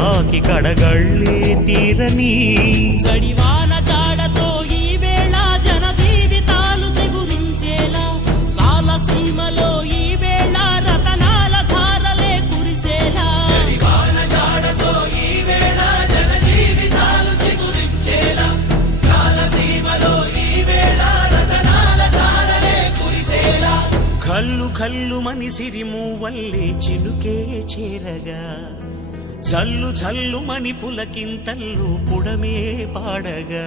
తాకి కడగళ్ళే తీరని చడివాన జాడతో ఈ వేళ జన జీవితాలు చెగురించేలా కాలసీమలో ఈ వేళ రతనాల ధారలే కురిసేలా చడివాన జాడతో ఈ వేళ జన జీవితాలు చెగురించేలా కాలసీమలో ఈ వేళ రతనాల ధారలే కురిసేలా కల్లు కల్లు మని సిరిమూవల్లే చినుకే చేరగా జల్లు జల్లు మని పులకింతల్లు పుడమే పాడగా